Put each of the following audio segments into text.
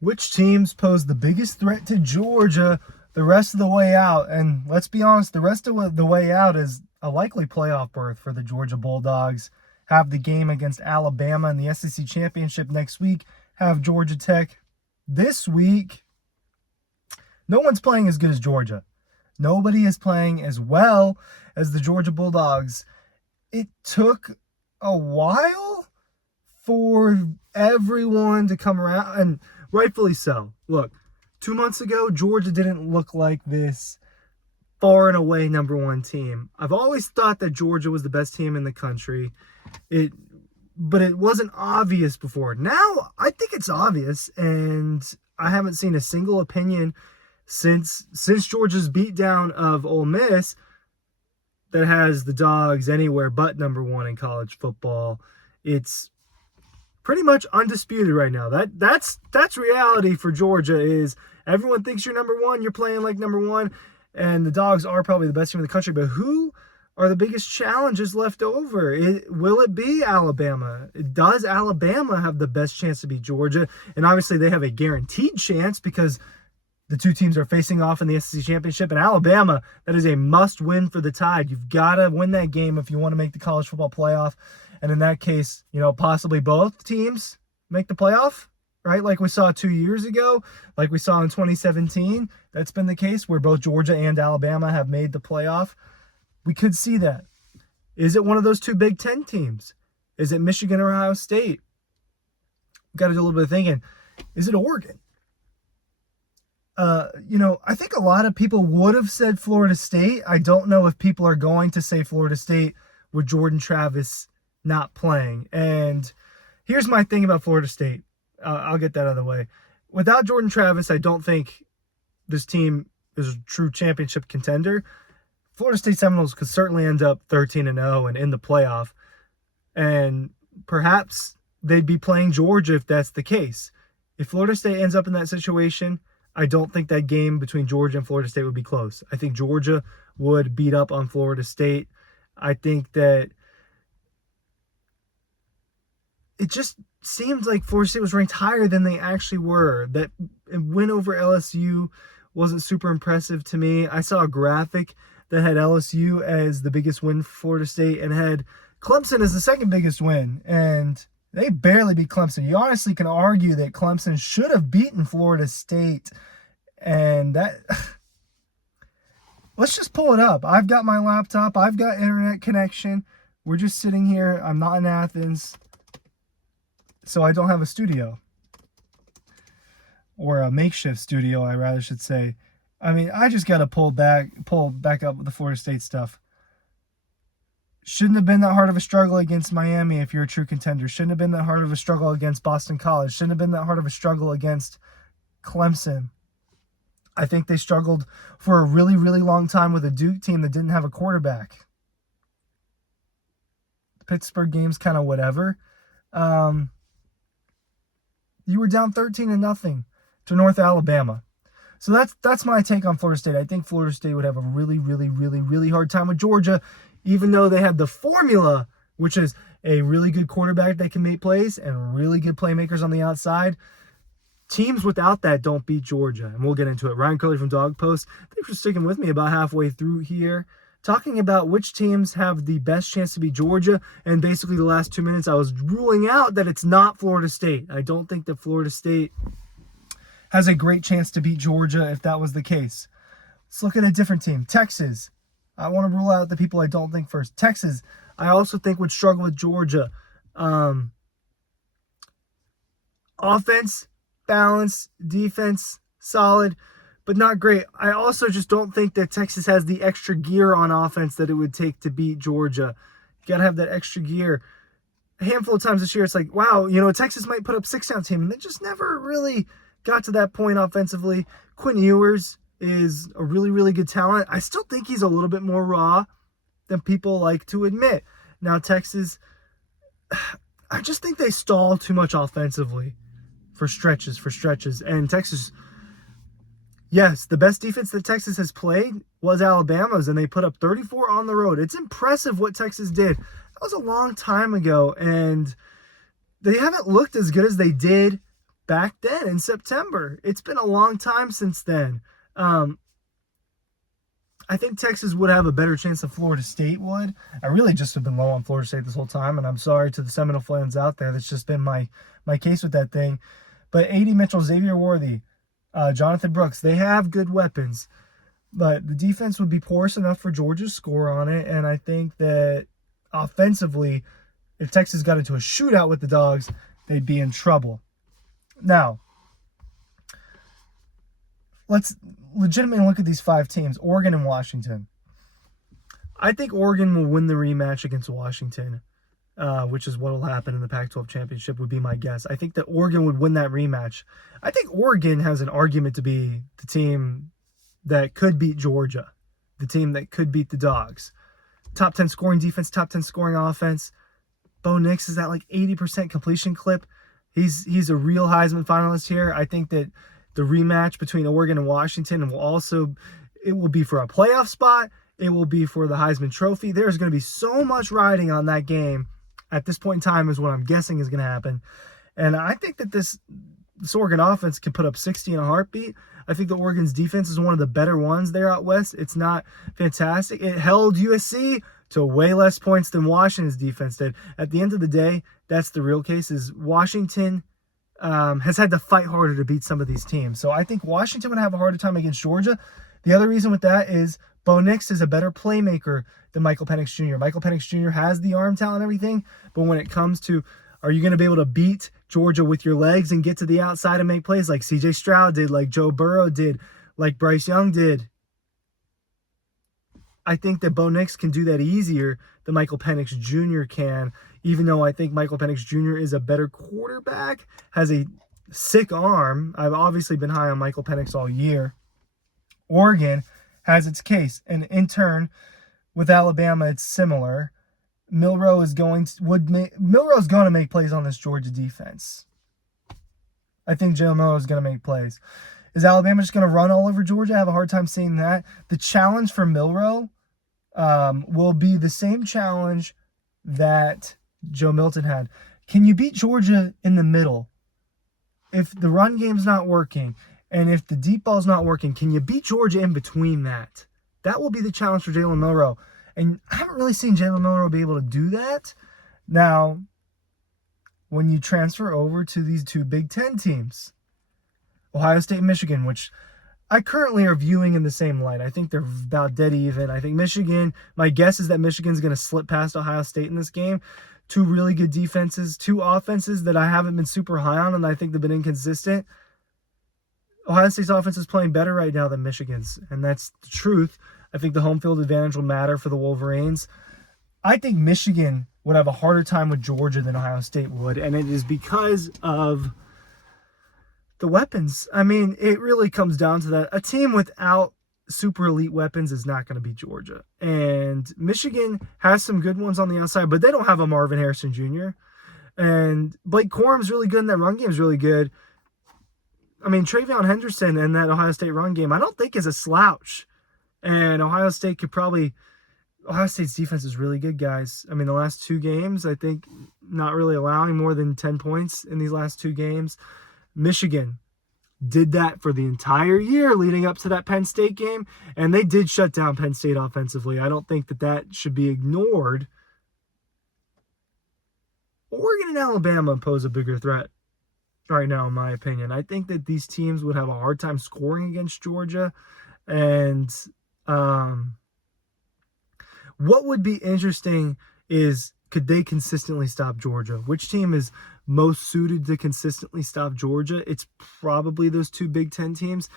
Which teams pose the biggest threat to Georgia the rest of the way out? And let's be honest, the rest of the way out is a likely playoff berth for the Georgia Bulldogs. Have the game against Alabama in the SEC Championship next week. Have Georgia Tech this week. No one's playing as good as Georgia. Nobody is playing as well as the Georgia Bulldogs. It took a while for everyone to come around, and rightfully so. Look, 2 months ago, Georgia didn't look like this far and away number one team. I've always thought that Georgia was the best team in the country. But it wasn't obvious before. Now, I think it's obvious, and I haven't seen a single opinion since Georgia's beatdown of Ole Miss that has the Dogs anywhere but number one in college football. It's pretty much undisputed right now. That's reality for Georgia. Is everyone thinks you're number one, you're playing like number one, and the Dogs are probably the best team in the country. But who are the biggest challenges left over? Will it be Alabama? Does Alabama have the best chance to beat Georgia? And obviously they have a guaranteed chance because the two teams are facing off in the SEC Championship. And Alabama, that is a must-win for the Tide. You've got to win that game if you want to make the college football playoff. And in that case, possibly both teams make the playoff, right? Like we saw 2 years ago, like we saw in 2017. That's been the case where both Georgia and Alabama have made the playoff. We could see that. Is it one of those two Big Ten teams? Is it Michigan or Ohio State? We've got to do a little bit of thinking. Is it Oregon? I think a lot of people would have said Florida State. I don't know if people are going to say Florida State with Jordan Travis not playing. And here's my thing about Florida State. I'll get that out of the way. Without Jordan Travis, I don't think this team is a true championship contender. Florida State Seminoles could certainly end up 13-0 and in the playoff. And perhaps they'd be playing Georgia if that's the case. If Florida State ends up in that situation, I don't think that game between Georgia and Florida State would be close. I think Georgia would beat up on Florida State. I think that it just seemed like Florida State was ranked higher than they actually were. That win over LSU wasn't super impressive to me. I saw a graphic that had LSU as the biggest win for Florida State and had Clemson as the second biggest win. And they barely beat Clemson. You honestly can argue that Clemson should have beaten Florida State. And that... Let's just pull it up. I've got my laptop. I've got internet connection. We're just sitting here. I'm not in Athens. So I don't have a studio. Or a makeshift studio, I rather should say. I mean, I just got to pull back up with the Florida State stuff. Shouldn't have been that hard of a struggle against Miami if you're a true contender. Shouldn't have been that hard of a struggle against Boston College. Shouldn't have been that hard of a struggle against Clemson. I think they struggled for a really, really long time with a Duke team that didn't have a quarterback. The Pittsburgh game's kind of whatever. You were down 13-0 to North Alabama. So that's my take on Florida State. I think Florida State would have a really, really, really, really hard time with Georgia, even though they had the formula, which is a really good quarterback that can make plays and really good playmakers on the outside. Teams without that don't beat Georgia, and we'll get into it. Ryan Curley from Dawg Post. Thanks for sticking with me about halfway through here, talking about which teams have the best chance to beat Georgia. And basically the last 2 minutes, I was ruling out that it's not Florida State. I don't think that Florida State has a great chance to beat Georgia if that was the case. Let's look at a different team. Texas. I want to rule out the people I don't think first. Texas, I also think would struggle with Georgia. Offense, balance, defense, solid, but not great. I also just don't think that Texas has the extra gear on offense that it would take to beat Georgia. You got to have that extra gear. A handful of times this year, it's like, wow, Texas might put up 6-down team, and they just never really got to that point offensively. Quinn Ewers is a really, really good talent. I still think he's a little bit more raw than people like to admit. Now, Texas, I just think they stall too much offensively for stretches. And Texas, yes, the best defense that Texas has played was Alabama's, and they put up 34 on the road. It's impressive what Texas did. That was a long time ago, and they haven't looked as good as they did back then in September. It's been a long time since then. I think Texas would have a better chance than Florida State would. I really just have been low on Florida State this whole time, and I'm sorry to the Seminole fans out there. That's just been my case with that thing. But A.D. Mitchell, Xavier Worthy, Jonathan Brooks, they have good weapons. But the defense would be porous enough for Georgia to score on it, and I think that offensively, if Texas got into a shootout with the Dogs, they'd be in trouble. Now, let's legitimately look at these 5 teams, Oregon and Washington. I think Oregon will win the rematch against Washington, which is what will happen in the Pac-12 championship, would be my guess. I think that Oregon would win that rematch. I think Oregon has an argument to be the team that could beat Georgia, the team that could beat the Dogs. Top 10 scoring defense, top 10 scoring offense. Bo Nix is at like 80% completion clip. He's a real Heisman finalist here. I think that the rematch between Oregon and Washington it will be for a playoff spot. It will be for the Heisman Trophy. There's going to be so much riding on that game at this point in time is what I'm guessing is going to happen. And I think that this Oregon offense can put up 60 in a heartbeat. I think the Oregon's defense is one of the better ones there out west. It's not fantastic. It held USC to way less points than Washington's defense did. At the end of the day, that's the real case, is Washington has had to fight harder to beat some of these teams. So I think Washington would have a harder time against Georgia. The other reason with that is Bo Nix is a better playmaker than Michael Penix Jr. Michael Penix Jr. has the arm talent and everything, but when it comes to, are you going to be able to beat Georgia with your legs and get to the outside and make plays like C.J. Stroud did, like Joe Burrow did, like Bryce Young did? I think that Bo Nix can do that easier than Michael Penix Jr. can, even though I think Michael Penix Jr. is a better quarterback, has a sick arm. I've obviously been high on Michael Penix all year. Oregon has its case, and in turn, with Alabama, it's similar. Milroe is going to make plays on this Georgia defense. I think Jalen Milroe is going to make plays. Is Alabama just going to run all over Georgia? I have a hard time seeing that. The challenge for Milroe will be the same challenge that Joe Milton had. Can you beat Georgia in the middle? If the run game's not working, and if the deep ball's not working, can you beat Georgia in between that? That will be the challenge for Jalen Milroe. And I haven't really seen Jalen Milroe be able to do that. Now, when you transfer over to these 2 Big Ten teams, Ohio State and Michigan, which I currently are viewing in the same light. I think they're about dead even. I think Michigan, my guess is that Michigan's going to slip past Ohio State in this game. 2 really good defenses, 2 offenses that I haven't been super high on, and I think they've been inconsistent. Ohio State's offense is playing better right now than Michigan's, and that's the truth. I think the home field advantage will matter for the Wolverines. I think Michigan would have a harder time with Georgia than Ohio State would, and it is because of the weapons. I mean, it really comes down to that. A team without super elite weapons is not going to beat Georgia. And Michigan has some good ones on the outside, but they don't have a Marvin Harrison Jr. And Blake Corum's really good, and that run game is really good. I mean, Travion Henderson and that Ohio State run game, I don't think is a slouch. And Ohio State's defense is really good, guys. I mean, the last 2 games, I think not really allowing more than 10 points in these last 2 games. Michigan did that for the entire year leading up to that Penn State game, and they did shut down Penn State offensively. I don't think that should be ignored. Oregon and Alabama pose a bigger threat right now, in my opinion. I think that these teams would have a hard time scoring against Georgia, and what would be interesting is, could they consistently stop Georgia? Which team is most suited to consistently stop Georgia? It's probably those 2 Big Ten teams.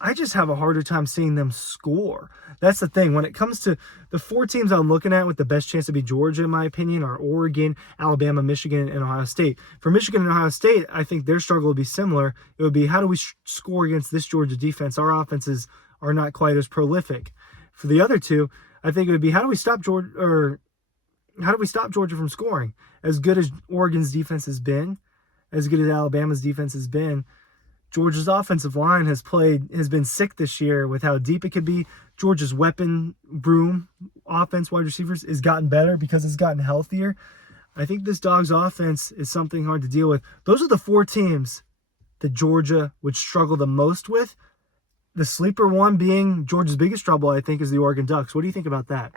I just have a harder time seeing them score. That's the thing. When it comes to the 4 teams I'm looking at with the best chance to beat Georgia, in my opinion, are Oregon, Alabama, Michigan, and Ohio State. For Michigan and Ohio State, I think their struggle would be similar. It would be, how do we score against this Georgia defense? Our offenses are not quite as prolific. For the other 2, I think it would be, how do we stop Georgia from scoring? As good as Oregon's defense has been, as good as Alabama's defense has been, Georgia's offensive line has been sick this year with how deep it could be. Georgia's weapon room, offense, wide receivers, has gotten better because it's gotten healthier. I think this Dawgs offense is something hard to deal with. Those are the 4 teams that Georgia would struggle the most with. The sleeper one being Georgia's biggest trouble, I think, is the Oregon Ducks. What do you think about that?